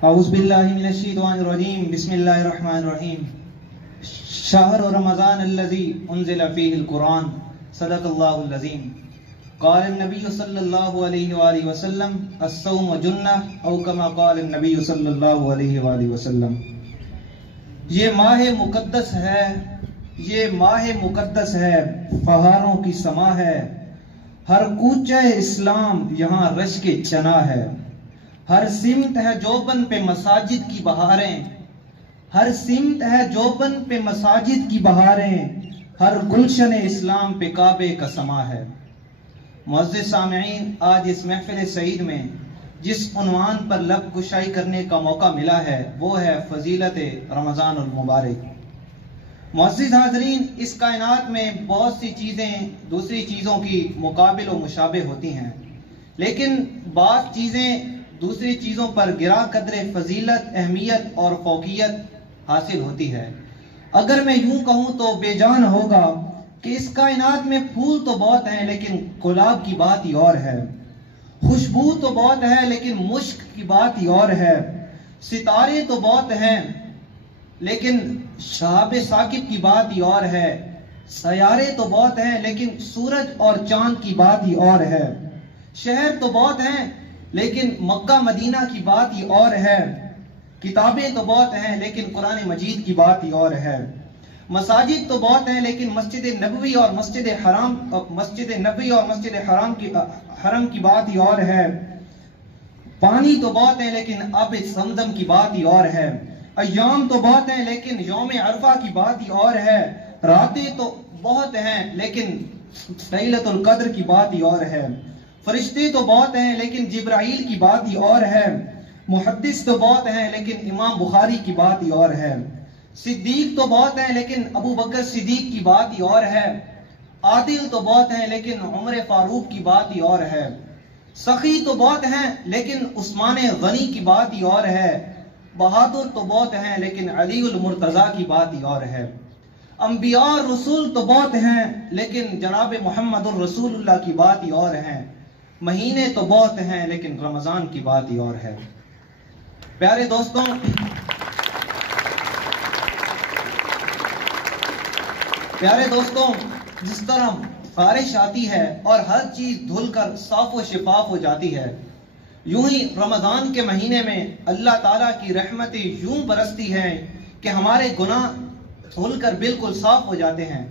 औज़ुबिल्लाहि मिनश्शैतानिर्रजीम बिस्मिल्लाहिर्रहमानिर्रहीम। शहर रमज़ान अल्लज़ी उन्ज़िला फ़ीहिल कुरान सदक़ल्लाहुल अज़ीम। क़ाल नबी सल्लल्लाहु अलैहि वसल्लम अस्सौम जुन्नह औ कमा क़ाल नबी सल्लल्लाहु अलैहि वसल्लम। ये माह मुक़द्दस है, ये माह मुक़द्दस है, फ़हारों की समा है। हर कूचे इस्लाम यहाँ रश के चना है। हर सिमत है जोबन पे मसाजिद की बहारें, हर सिमत है जोबन पे मसाजिद की बहारें। हर गुलशन इस्लाम पे काबे का समा है। मुअज़्ज़िज़ सामिईन, आज इस महफ़िल सईद में जिस उन्वान पर लब कुशाई करने का मौका मिला है वो है फ़ज़ीलत रमज़ानुल मुबारक। मुअज़्ज़िज़ हाज़रीन, इस कायनात में बहुत सी चीज़ें दूसरी चीज़ों की मुकाबिल व मुशाबे होती हैं, लेकिन बात चीज़ें दूसरी चीज़ों पर गिरा कदरे फजीलत, अहमियत और फौकियत हासिल होती है। अगर मैं यूं कहूं तो बेजान होगा कि इस कायनात में फूल तो बहुत हैं लेकिन गुलाब की बात ही और है। खुशबू तो बहुत है लेकिन मुश्क की बात ही और है। सितारे तो बहुत हैं लेकिन शहाब साकिब की बात ही और है। सयारे तो बहुत हैं लेकिन सूरज और चांद की बात ही और है। शहर तो बहुत हैं लेकिन मक्का मदीना की बात ही और है। किताबें तो बहुत हैं लेकिन कुरान मजीद की बात ही और है। मसाजिद तो बहुत हैं लेकिन मस्जिद नबवी और मस्जिद हरम की बात ही और है। पानी तो बहुत है लेकिन अब समदम की बात ही और है। अय्याम तो बहुत हैं लेकिन यौम अरफा की बात ही और है। रातें तो बहुत हैं लेकिन लैलतुल कद्र की बात ही और है। फरिश्ते तो बहुत हैं लेकिन जिब्राइल की बात ही और है। मुहद्दिस तो बहुत हैं लेकिन इमाम बुखारी की बात ही और है। सिद्दीक तो बहुत हैं लेकिन अबू बकर सिद्दीक की बात ही और है। आदिल तो बहुत हैं लेकिन उमर फारूक की बात ही और है। सखी तो बहुत हैं लेकिन उस्मान गनी की बात ही और है। बहादुर तो बहुत हैं लेकिन अलीउल मुर्तज़ा की बात ही और है। अंबिया और रसूल तो बहुत हैं लेकिन जनाब मुहम्मदुर रसूलुल्लाह की बात ही और है। महीने तो बहुत हैं लेकिन रमजान की बात ही और है। प्यारे दोस्तों, जिस तरह बारिश आती है और हर चीज धुलकर साफ व शिफाफ हो जाती है, यूं ही रमजान के महीने में अल्लाह ताला की रहमतें यूं बरसती हैं कि हमारे गुनाह धुलकर बिल्कुल साफ हो जाते हैं।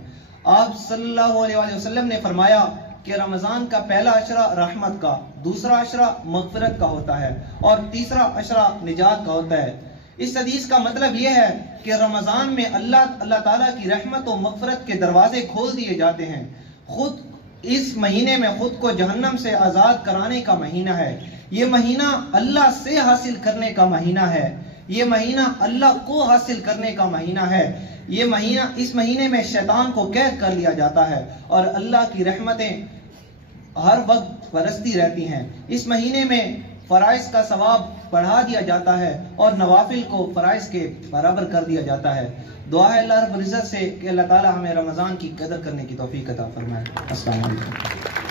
आप सल्लल्लाहु अलैहि वसल्लम ने फरमाया कि रमजान का पहला अशरा रहमत का, दूसरा अशरा मगफिरत का होता है और तीसरा अशरा निजात का होता है। इस हदीस का मतलब यह है कि रमजान में अल्लाह ताला की रहमत और मगफिरत के दरवाजे खोल दिए जाते हैं। खुद इस महीने में खुद को जहन्नम से आजाद कराने का महीना है। ये महीना अल्लाह से हासिल करने का महीना है। ये महीना अल्लाह को हासिल करने का महीना है। ये महीना, इस महीने में शैतान को कैद कर लिया जाता है और अल्लाह की रहमतें हर वक्त बरसती रहती हैं। इस महीने में फराइज का सवाब बढ़ा दिया जाता है और नवाफिल को फराइज के बराबर कर दिया जाता है। दुआ है अल्लाह रब्बुल इज्जत से कि अल्लाह ताला हमें रमज़ान की कदर करने की तौफीक अता फरमाए। अस्सलाम वालेकुम।